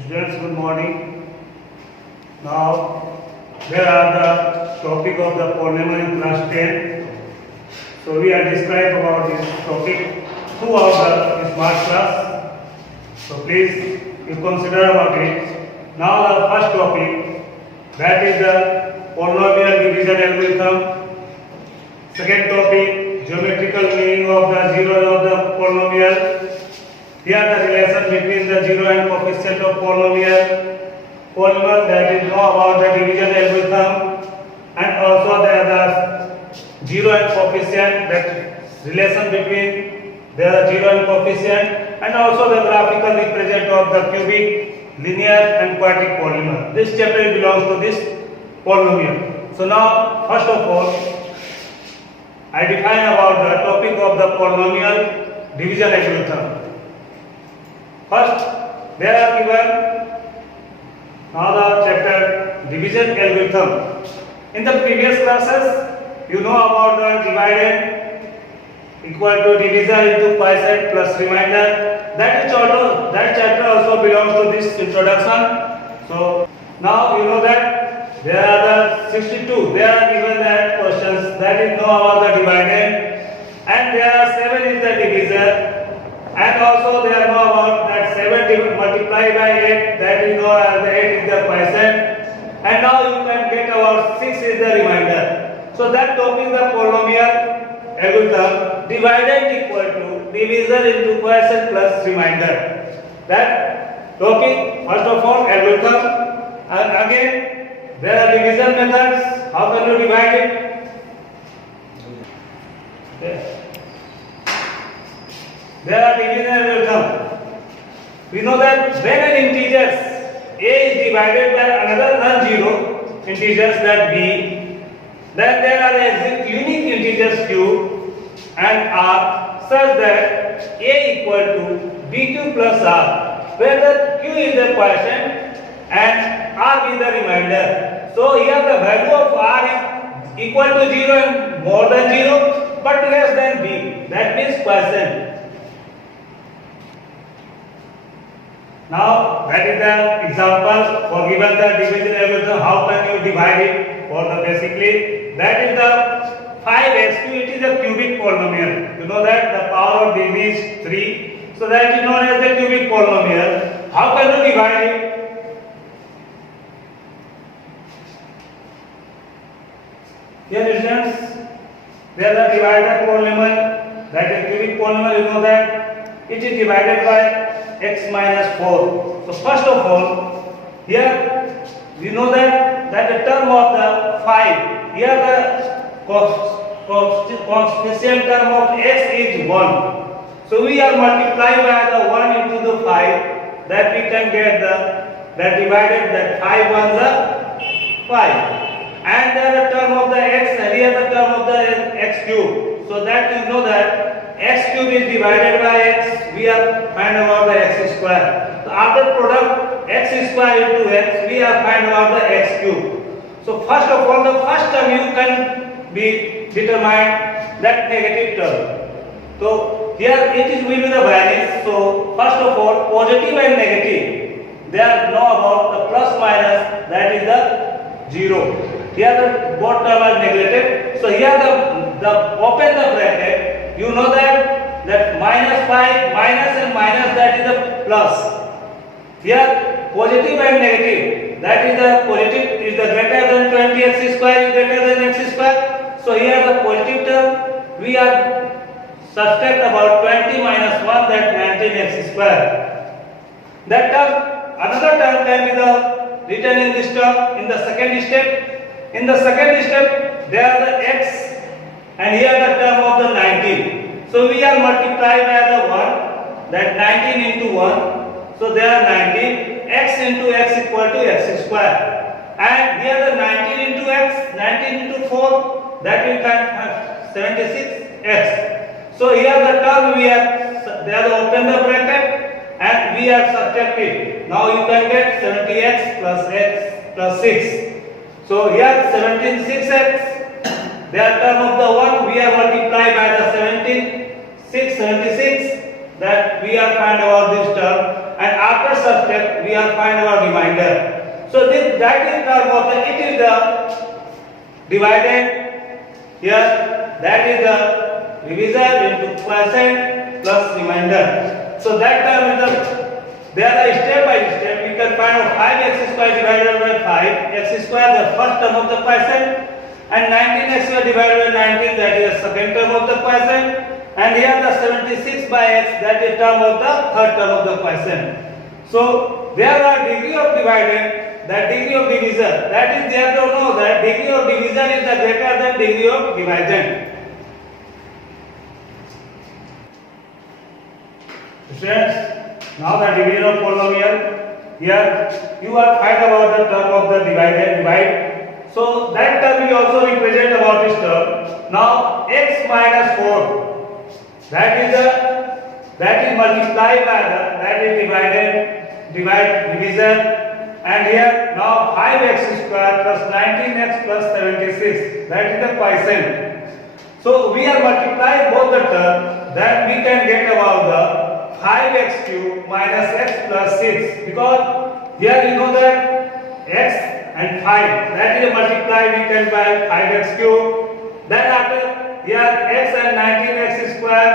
Students, good morning. Now, here are the topic of the polynomial in class 10. So, we are described about this topic throughout the smart class. So, please, you consider about it. Now, the first topic, that is the polynomial division algorithm. Second topic, geometrical meaning of the zeros of the polynomial. Here the relation between the zero and coefficient of polynomial that is know about the division algorithm, and also the zero and coefficient, that relation between the zero and coefficient, and also the graphical represent of the cubic, linear and quadratic polynomial. This chapter belongs to this polynomial. So now first of all I define about the topic of the polynomial division algorithm. First, there are given now the chapter division algorithm. In the previous classes, you know about the dividend equal to divisor into quotient plus remainder. That chapter also belongs to this introduction. So now you know that there are the 62. There are given that questions that is know about the dividend, and there are 7 is the divisor. And also they are know about that 7 multiplied by 8, that is known as the 8 is the quotient. And now you can get about 6 is the remainder. So that topic the polynomial algorithm, dividend equal to divisor into quotient plus remainder. That topic first of all algorithm, and again there are division methods. How can you divide it? There are division algorithm. We know that when an integers a is divided by another non-zero integers that b, then there are unique integers q and r such that a equal to b2 plus r, where the q is the quotient and r is the remainder. So here the value of r is equal to 0 and more than 0 but less than b, that means quotient. Now that is the example for given the division algorithm. How can you divide it? For the basically that is the 5x cube. It is a cubic polynomial. You know that the power of div is 3. So that is known as the cubic polynomial. How can you divide it? Here students, there are divided polynomial, that is cubic polynomial. You know that it is divided by x minus 4. So first of all, here we know that the term of the 5, here the coefficient term of x is 1. So we are multiplying by the 1 into the 5, that we can get that divided, that 5 ones are 5. And then the term of the x, and here the term of the x cube. So that you know that x cube is divided by x, we are find about the x square. So after product x square into x, we are find about the x cube. So first of all, the first term you can be determined that negative term. So here it is will be the values. So first of all, positive and negative, they are know about the plus minus, that is the 0. Here the both term are neglected. So here the open the bracket, you know that minus 5, minus and minus, that is the plus. Here positive and negative, that is the positive is the greater than 20x square is greater than x square. So here the positive term we are subtract about 20 minus 1, that 19x square. That term, another term can be the written in this term in the second step. In the second step, there are the x, and here the term of the 19. So we are multiplied by the 1, that 19 into 1. So there are 19, x into x equal to x square. And here the 19 into x, 19 into 4, that we can have 76x. So here the term we have, they are open the bracket and we are subtracted. Now you can get 70x plus 6. So here 76x, they are term of the 1, we are multiplied by the 76, that we are find about this term, and after such step we are find our remainder. So this that is term of the it is the divided here, that is the divisor into quotient plus remainder. So that term is the there are step by step we can find out 5x square divided by 5x square the first term of the quotient, and 19x square divided by 19 that is the second term of the quotient, and here the 76 by x that is term of the third term of the quotient. So there are degree of dividend, that degree of divisor, that is they have to know that degree of divisor is the greater than degree of division. Students, now the division of polynomial. Here you are find about the term of the divide. So that term we also represent about this term. Now x minus 4. That is multiplied by that is divisor, and here now 5x square plus 19x plus 76 that is the quotient. So we are multiplying both the term, that we can get about the 5x cube minus x plus 6, because here you know that x and 5 that is multiplied we can by 5x cube. Then after here x and 19x square,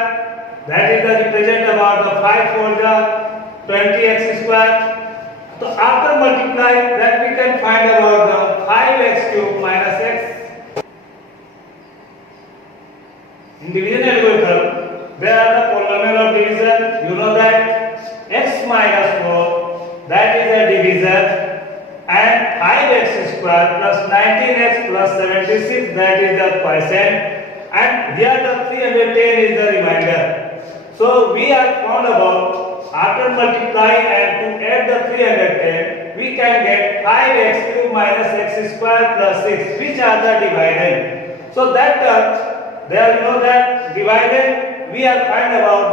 that is the represent about the 5 for the 20x square. So after multiply that we can find about the 5x cube minus x. In division algorithm, there are the polynomial of division. You know that x minus 4 that is a divisor, and 5x square plus 19x plus 76 that is the quotient. And here the 310 is the remainder. So we have found about after multiplying and to add the 310 we can get 5x cube minus x square plus 6, which are the dividend. So that there you know that dividend we have find about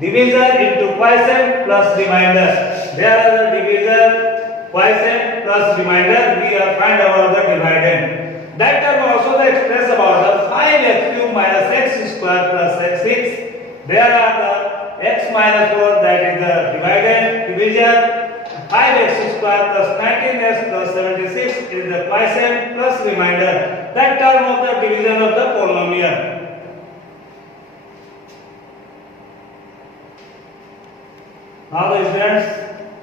the divisor into quotient plus remainder. There are the divisor, quotient plus remainder we have find about the dividend. That term also the express about the 5x cube minus x square plus x6. There are the x minus 4 that is the dividend, divisor, 5x square plus 19x plus 76 is the quotient plus remainder. That term of the division of the polynomial. Now the students,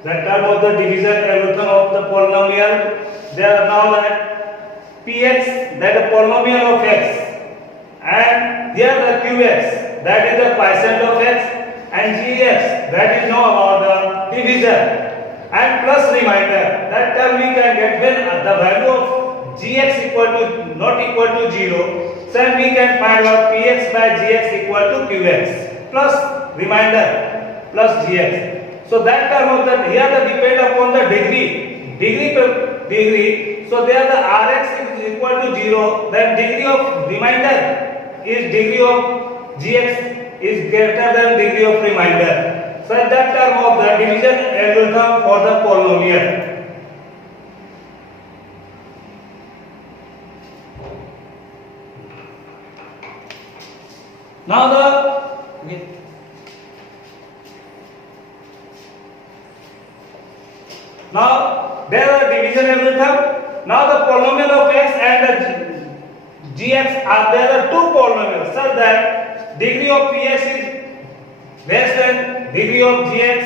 that term of the division algorithm of the polynomial, there are now that px that is polynomial of x, and here the qx that is the quotient of x, and gx that is now about the divisor, and plus remainder. That term we can get when the value of gx equal to not equal to 0, then we can find out px by gx equal to qx plus remainder plus gx. So that term of the here the depend upon the degree. So there the Rx is equal to 0, then degree of remainder is degree of Gx is greater than degree of remainder. So that term of the division algorithm for the polynomial. Now there are division algorithm. Now the polynomial of x and the gx are there are two polynomials such that degree of px is less than degree of gx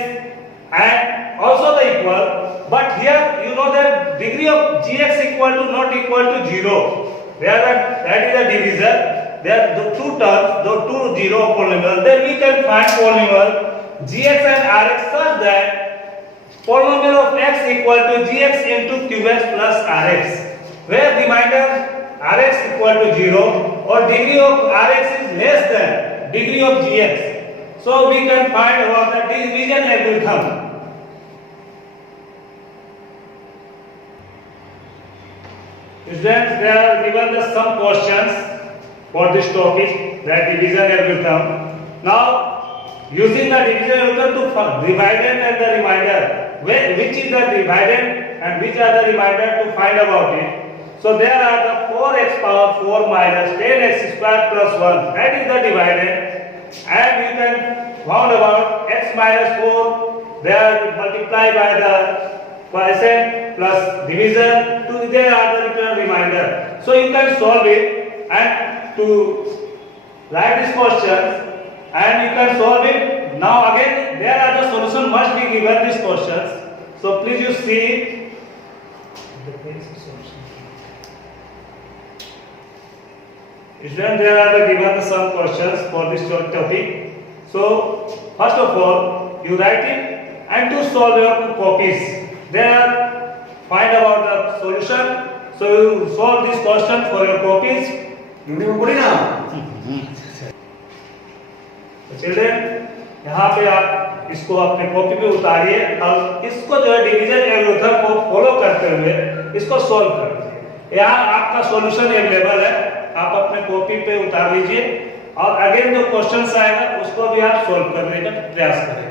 and also the equal, but here you know that degree of gx equal to not equal to 0. That is a divisor. There are the two terms, the two zero polynomial. Then we can find polynomial gx and rx such that polynomial of x equal to gx into qx plus rx, where remainder rx equal to 0 or degree of rx is less than degree of gx. So we can find about the division algorithm. Students, there are given the some questions for this topic, that division algorithm. Now using the division algorithm to dividend and the remainder, which is the dividend and which are the remainder to find about it. So there are the 4x power 4 minus 10x square plus 1, that is the dividend, and we can found about x minus 4 they are multiplied by the quotient plus division to there are the return remainder. So you can solve it and to write this question and you can solve it. Now again there are the solution must be given these questions. So please you see the basic solution. Students, there are given some questions for this topic. So first of all you write it and to solve your copies. There find about the solution. So you solve this question for your copies. Children यहाँ पे आप इसको अपने copy पे उतारिए और इसको जो है डिवीजन एल्गोरिथम को फॉलो करते हुए इसको सॉल्व कर दीजिए। यहाँ आपका सॉल्यूशन अवेलेबल है, आप अपने कॉपी पे उतार लीजिए और अगेन जो क्वेश्चंस आएगा उसको भी आप सॉल्व करने का प्रयास करें।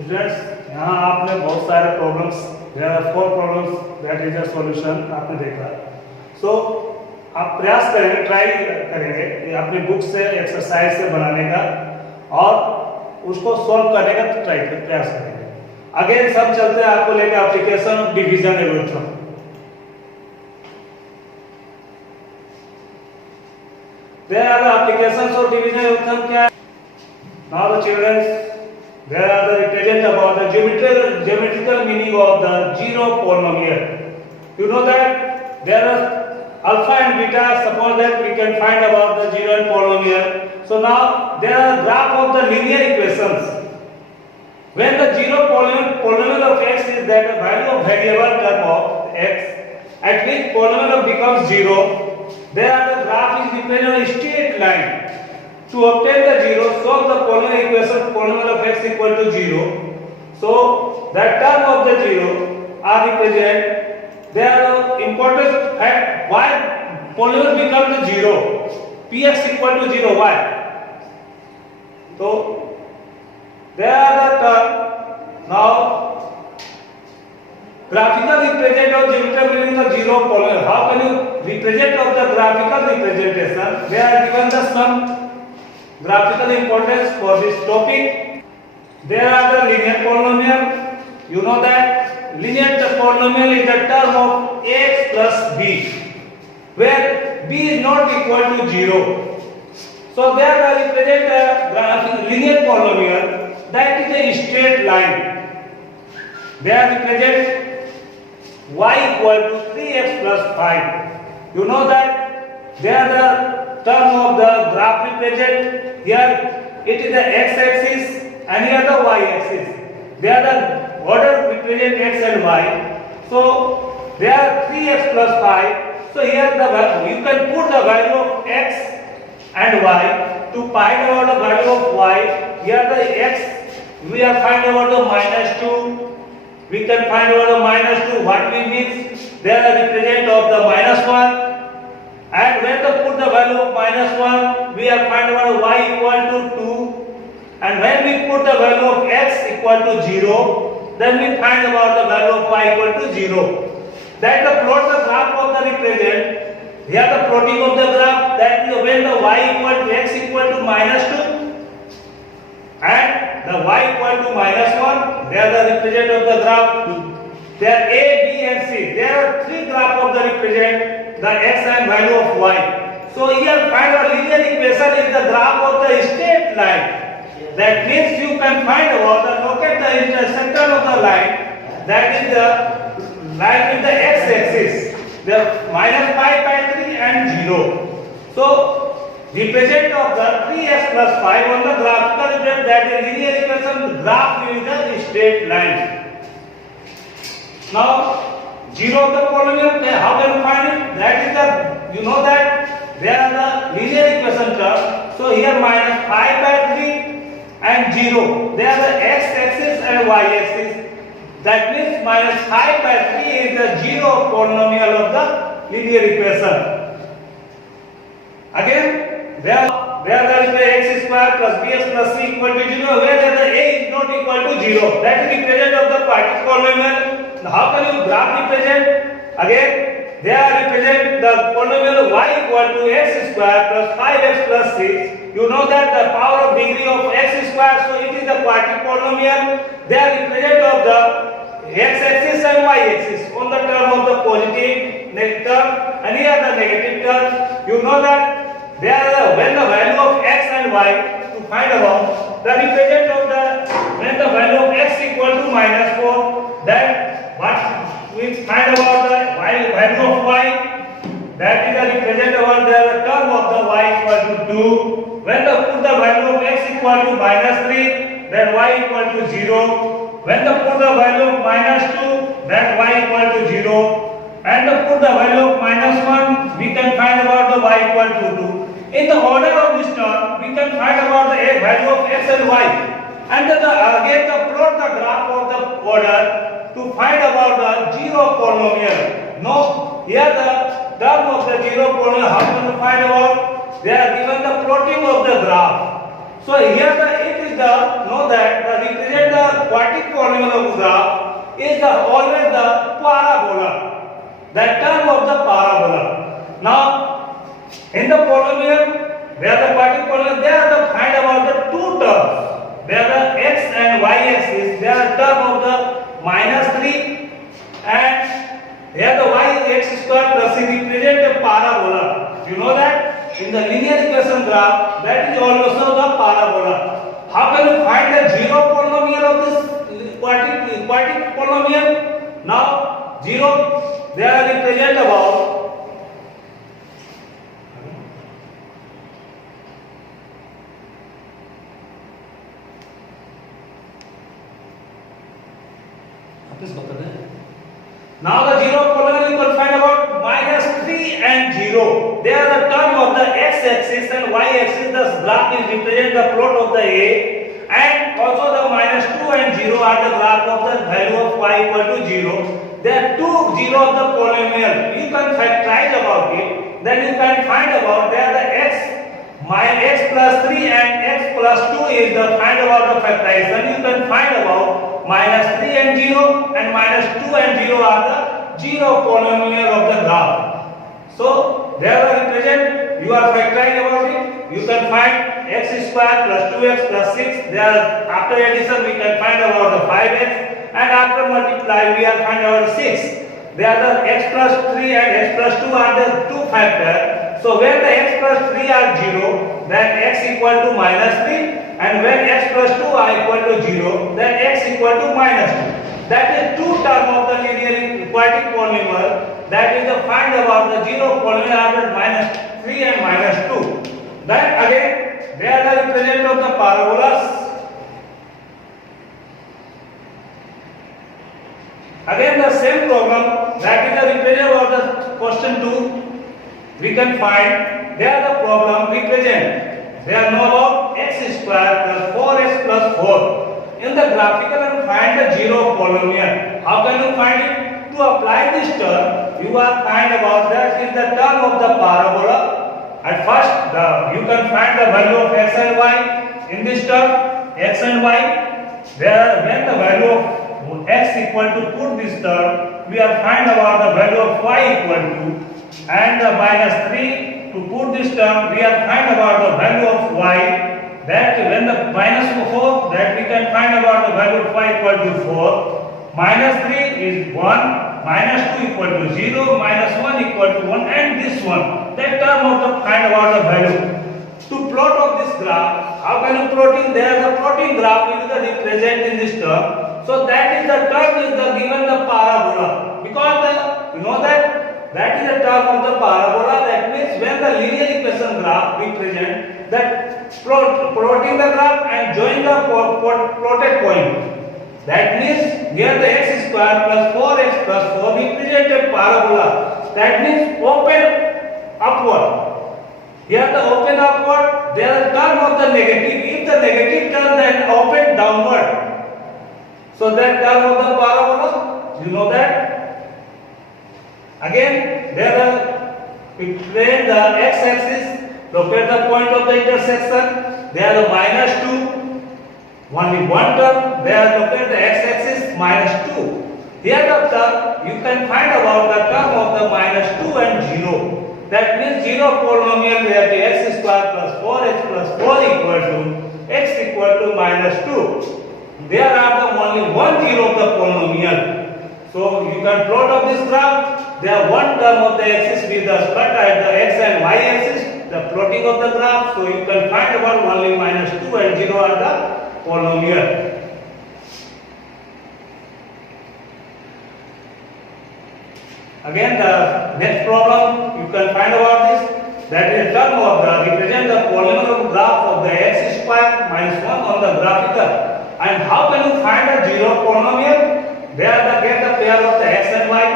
स्टूडेंट्स, यहाँ आपने बहुत सारे problems, there are 4 problems that is a solution आपने देखा। सो आप प्रयास करेंगे, ट्राई करेंगे कि अपनी बुक से एक्सरसाइज से बनाने का और उसको सॉल्व करने का प्रयास करेंगे। अगेन सब चलते हैं आपको लेके application of division algorithm. There are the applications of division algorithm क्या है? Now the children, there are the represent about the geometrical meaning of the zero polynomial. You know that there are alpha and beta. Suppose that we can find about the zero and polynomial. So now there are graph of the linear equations. When the zero polynomial of x is that the value of variable term of x at which polynomial becomes zero. There the graph is dependent on a straight line. To obtain the zero, solve the polynomial equation polynomial of x equal to 0. So that term of the zero are represent. There are important fact why polynomial becomes 0. Px equal to 0. Why? So there are the term now. Graphical represent of geometrical meaning of zero polynomial. How can you represent of the graphical representation? They are given the some graphical importance for this topic. There are the linear polynomial. You know that linear polynomial is the term of x plus b, where b is not equal to 0. So there are represent a linear polynomial that is a straight line. They are represent y equal to 3x plus 5. You know that they are the term of the graph represent. Here it is the x-axis and here the y-axis. They are the order represent x and y. So they are 3x plus 5. So here you can put the value of x and y to find out the value of y. Here the x we are finding out the minus 2. We can find out the minus 2. What we mean? They are the represent of the minus 1. And when to put the value of minus 1, we are finding out y equal to 2. And when we put the value of x equal to 0, then we find about the value of y equal to 0. That the plot the graph of the represent. Here the plotting of the graph, that is when the y equal to x equal to minus 2 and the y equal to minus 1. They are the represent of the graph. There are a, b and c. There are three graph of the represent the x and value of y. So here find a linear equation is the graph of the straight line. That means you can find out the locate the intersection of the line, that is the line with the x-axis, the minus pi by 3 and 0. So represent of the 3x plus 5 on the graphical represent that is linear equation graph is the straight line. Now 0 of the polynomial, how can you find it? That is the, you know that there are the linear equation term. So here minus pi by 3 and 0. They are the x-axis and y-axis. That means minus pi by 3 is the 0 polynomial of the linear equation. Again, there is the x square plus bx plus c equal to 0, where the a is not equal to 0. That is represent of the partial polynomial. Now how can you graph represent? Again, they are represent the polynomial y equal to x square plus 5x plus 6. You know that the power of degree of x square, so it is the partial polynomial. They are represent of the x-axis and y-axis on the term of the positive term and here the negative term. You know that there are when the value of x and y to find out the represent of the when the value of x equal to minus 4, then what we find about the value of y, that is the represent about the term of the y equal to 2. When the put the value of x equal to minus 3, then y equal to 0. When the put the value of minus 2, then y equal to 0. And the put the value of minus 1, we can find about the y equal to 2. In the order of this term, we can find about the value of x and y. And then again plot the graph of the order to find about the zero polynomial. No, here the term of the zero polynomial, how can you find about? They are given the plotting of the graph. So here it is the know that the represent the quadratic polynomial of graph is always the parabola. The term of the parabola. Now in the polynomial, where the quadratic polynomial, they are the find about the two terms. where the x and y axis, they are term of the minus 3, and here the y is x square plus c represent a parabola. You know that in the linear equation graph, that is also the parabola. How can you find the zero polynomial of this quadratic polynomial? Now zero, they are represent about now the zero polynomial you can find about minus 3 and 0. They are the term of the x-axis and y-axis. The graph is represent the plot of the A, and also the minus 2 and 0 are the graph of the value of y equal to 0. There are two 0 of the polynomial. You can factorize about it. Then you can find about there the x plus 3 and x plus 2 is the find about the factorization. You can find about minus 3 and 0 and minus 2 and 0 are the 0 polynomial of the graph. So there are represent, you are factoring about it. You can find x square plus 2x plus 6. There after addition we can find about the 5x, and after multiply we are find about 6. There are the x plus 3 and x plus 2 are the two factors. So when the x plus 3 are 0, then x equal to minus 3. And when x plus 2 are equal to 0, then x equal to minus 2. That is two term of the linear quadratic polynomial. That is the find about the 0 polynomial after minus 3 and minus 2. Then again, they are the represent of the parabolas. Again the same problem, that is the represent of the question 2. We can find, they are the problem represent. They are know about x square plus 4x plus 4. In the graphical and find the 0 polynomial. How can you find it? To apply this term, you are find about that is the term of the parabola. At first, you can find the value of x and y in this term, x and y. There, when the value of x equal to put this term, we are find about the value of y equal to, and the minus 3. To put this term, we are find about the value of y. That when the minus 4, that we can find about the value of y equal to 4. Minus 3 is 1, minus 2 equal to 0, minus 1 equal to 1, and this one. That term of the find about the value. To plot of this graph, how can you plot it? There the plotting graph will be represent in this term. So that is the term is the given the parabola. Because you know that is the term of the parabola. That means when the linear equation graph represent that plotting the graph and join the plotted point. That means here the x square plus 4x plus 4 represent a parabola. That means open upward. Here the open upward, there is term of the negative. If the negative term, then open downward. So that term of the parabola, you know that. Again, there are we plane the x-axis. Locate the point of the intersection. There are minus 2. Only one term. There locate the x-axis minus 2. Here the term you can find about the term of the minus 2 and 0. That means 0 polynomial where the x square plus 4x plus 4 equal to x equal to minus 2. There are the only one 0 of the polynomial. So you can plot of this graph. There are one term of the axis with the cut at the x and y axis. The plotting of the graph. So you can find about only minus 2 and 0 are the polynomial. Again, the next problem you can find about this. That is a term of the represent the polynomial graph of the x square minus 1 on the graphical. And how can you find a 0 polynomial? They are the get the pair of the x and y.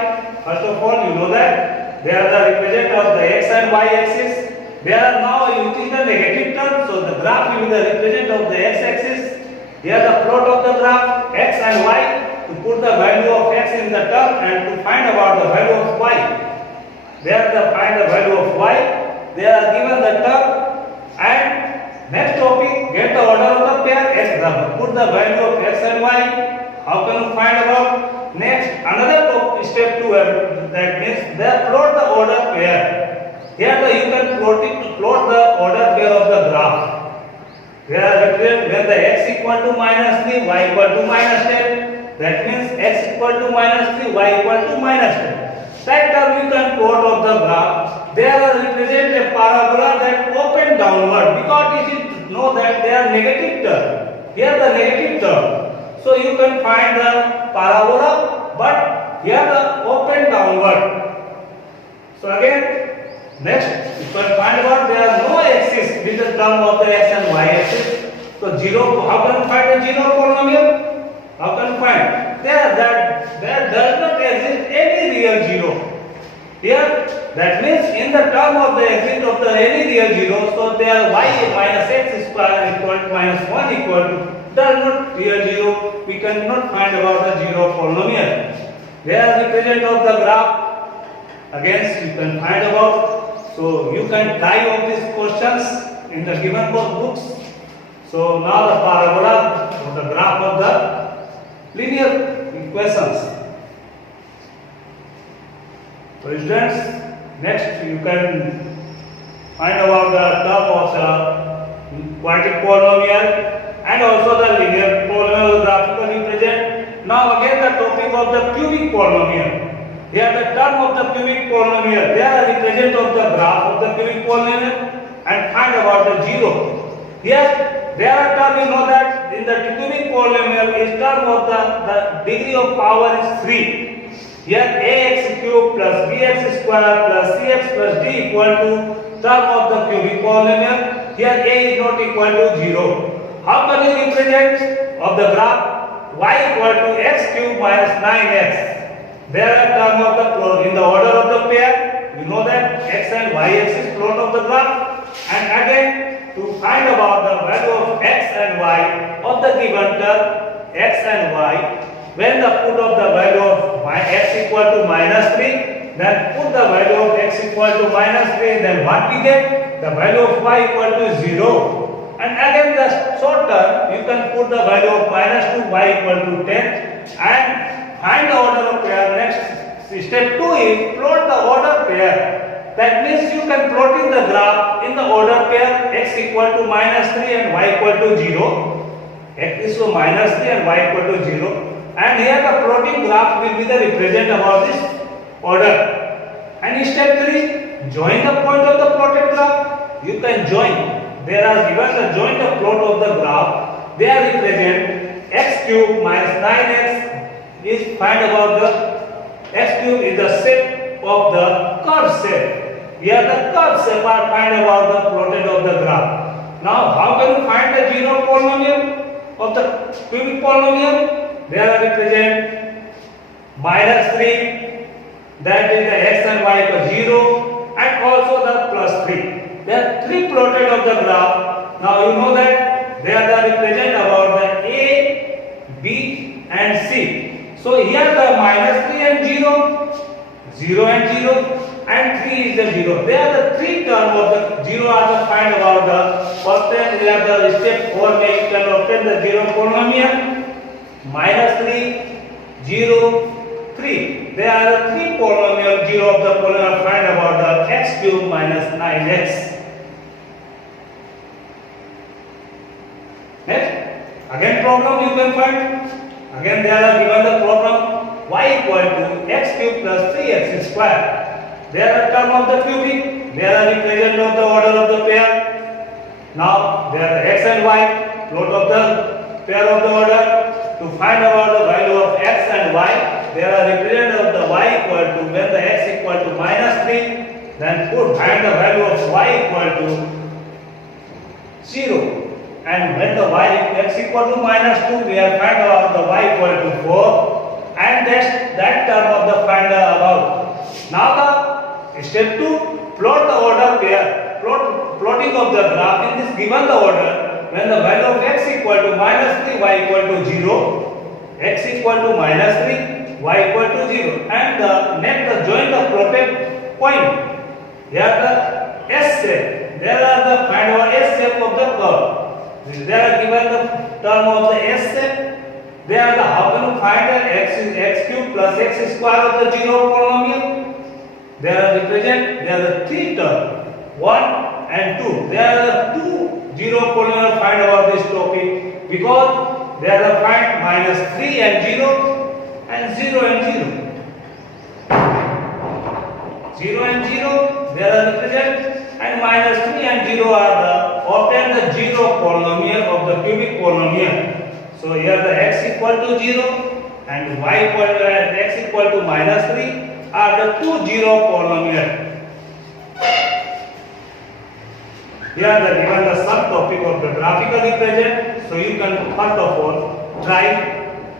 First of all, you know that they are the represent of the x and y axis. They are now using the negative term, so the graph will be the represent of the x axis. Here the plot of the graph x and y. To put the value of x in the term and to find about the value of y. There the find the value of y. They are given the term, and next topic get the order of the pair x. Put the value of x and y. How can you find about next another step to that means they plot the order pair. Here you can plot the order pair of the graph. They are represent when the x equal to minus 3, y equal to minus 10. That means x equal to minus 3, y equal to minus 10. That term you can plot of the graph. They are represent a parabola that open downward, because you should know that they are negative term. Here the negative term. So you can find the parabola, but here the open downward. So again, next you can find out there are no axis with the term of the x and y axis. So zero, how can you find a zero polynomial? How can you find? There does not exist any real zero. Here, that means in the term of the exit of the any real zero, so there y minus x square equal to minus 1 equal to does not real zero. We cannot find about the zero polynomial. They are represent of the graph. Again, you can find about. So you can try of these questions in the given books. So now the parabola or the graph of the linear equations. So students, next you can find about the term of the quadratic polynomial and also the linear polynomial graphically present. Now again the topic of the cubic polynomial. Here the term of the cubic polynomial, they are represent of the graph of the cubic polynomial and find about the zero. Here there are term, you know that in the cubic polynomial is term of the degree of power is 3. Here ax cube plus bx square plus cx plus d equal to term of the cubic polynomial. Here a is not equal to 0. How can you represent of the graph y equal to x cube minus 9x? There are term of the plot in the order of the pair. You know that x and y axis plot of the graph. And again, to find about the value of x and y of the given term x and y, when the put of the value of x equal to minus 3, then put the value of x equal to minus 3, then what we get? The value of y equal to 0. And again the short term, you can put the value of minus 2, y equal to 10 and find the order of pair. Next step 2 is plot the order pair. That means you can plot in the graph in the order pair x equal to minus 3 and y equal to 0. X is to minus 3 and y equal to 0. And here the plotting graph will be the represent about this order. And step 3, join the point of the plotted graph. You can join. There are given the join the plot of the graph. They are represent x cube minus 9x is find about the x cube is the shape of the curve shape. Here the curve shape are find about the plotted of the graph. Now how can you find the zero polynomial of the cubic polynomial? They are represent minus 3, that is the x and y equal 0, and also the plus 3. There are 3 plotted of the graph. Now you know that they are the represent about the a, b and c. So here the minus 3 and 0, 0 and 0, and 3 is the 0. They are the 3 terms of the 0 are the find about the first time. We have the step 4 where you can obtain the zero polynomial. Minus 3, 0, 3. They are the 3 polynomial. 0 of the polynomial find about the x cube minus 9x. Next, again problem you can find. Again they are given the problem y equal to x cube plus 3x square. They are the term of the cubic. They are represent of the order of the pair. Now they are the x and y plot of the pair of the order. To find about the value of x and y, they are represent of the y equal to when the x equal to minus 3, then find the value of y equal to 0. And when the y x equal to minus 2, we have find about the y equal to 4, and that term of the find about. Now the step 2, plot the order pair. Plotting of the graph in this given the order. When the value of x equal to minus 3, y equal to 0, x equal to minus 3, y equal to 0, and the next join the plotted point. Here the S shape. There are the find our S shape of the curve. They are given the term of the S shape. They are the how can you find the x cube plus x square of the zero polynomial? They are represent. They are the 3 terms, 1 and 2. They are the 2 zero polynomial find about this topic. because they are find minus 3 and 0 and 0 and 0. 0 and 0 they are represented, and minus 3 and 0 are the obtain the zero polynomial of the cubic polynomial. So here the x equal to 0 and y equal to x equal to minus 3 are the two zero polynomial. Here the given the subtopic of the graphical represent. So you can first of all try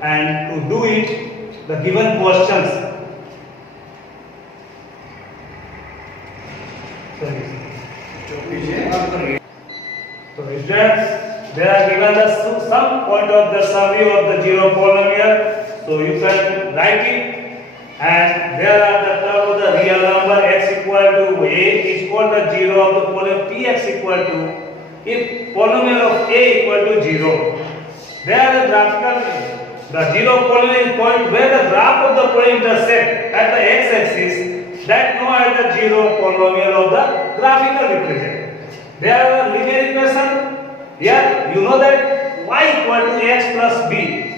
and to do it the given questions. So students, they are given the some point of the summary of the zero polynomial. So you can write it. And there are the term of the real number x equal to a is called the zero of the polynomial px equal to if polynomial of a equal to 0. There are the graphical the zero polynomial is called where the graph of the polynomial intersect at the x-axis that known as the zero polynomial of the graphical represent. There are linear equation. Here you know that y equal to x plus b.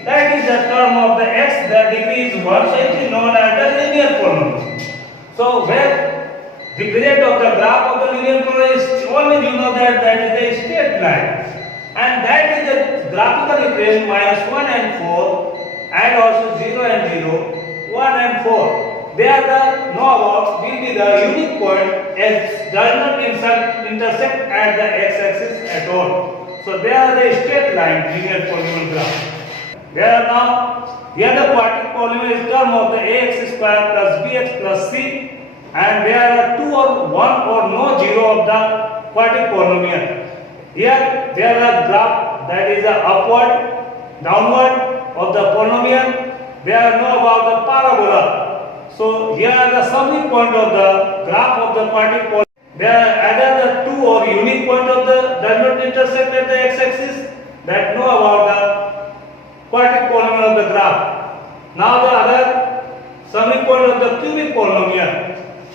That is the term of the x, the degree is 1, so it is known as the linear polynomial. So where the represent of the graph of the linear polynomial is always you know that is the straight line, and that is the graphical equation minus 1 and 4, and also 0 and 0, 1 and 4. They are the know about will be the unique point as does not intersect at the x-axis at all. So they are the straight line linear polynomial graph. There are now here the quadratic polynomial is term of the ax square plus bx plus c, and there are 2 or 1 or no 0 of the quadratic polynomial. Here there are graph that is the upward, downward of the polynomial. There are no about the parabola. So here are the summary point of the graph of the quadratic polynomial. There are either the 2 or unique point of the does not intersect at the x-axis that know about the quadratic polynomial of the graph. Now the other summary point of the cubic polynomial.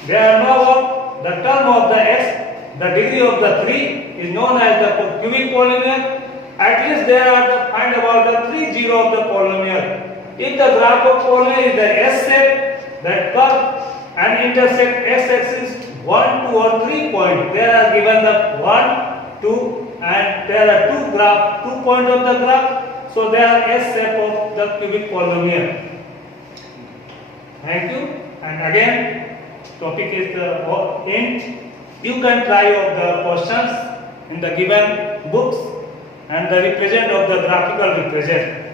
There are no about the term of the x, the degree of the 3 is known as the cubic polynomial. At least there are the find about the 3 0 of the polynomial. If the graph of polynomial is the S shape that curve and intersect x-axis 1, 2 or 3 points, there are given the 1, 2 and there are 2 points of the graph. So they are S shape of the cubic polynomial. Thank you. And again, topic is the end. You can try of the questions in the given books and the represent of the graphical represent.